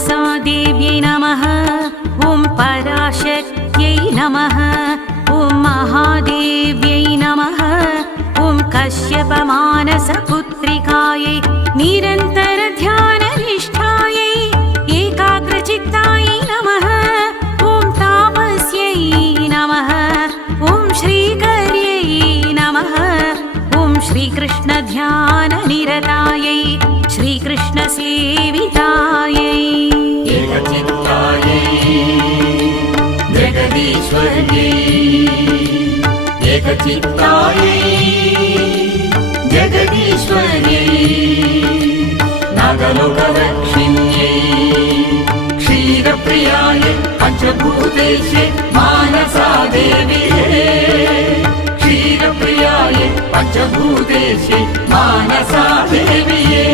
मानसादेव्यै नमः। ॐ पराशक्त्यै नमः। ॐ महादेव्यै नमः। ॐ कश्यपमानसपुत्रिकायै निरन्तरध्याननिष्ठायै एकाग्रचित्तायै नमः। ॐ तापस्यै नमः। ॐ श्रीकर्यै नमः। ॐ श्रीकृष्णध्याननिरतायै श्रीकृष्णसेवितायै एकचित्तायै जगदीश्वर्यै एकचित्तायै जगदीश्वर्यै नागलोकदक्षिण्यै क्षीरप्रियायै पञ्चभूतेशे मानसादेव्यै क्षीरप्रियायै पञ्चभूतेशे मानसादेव्यै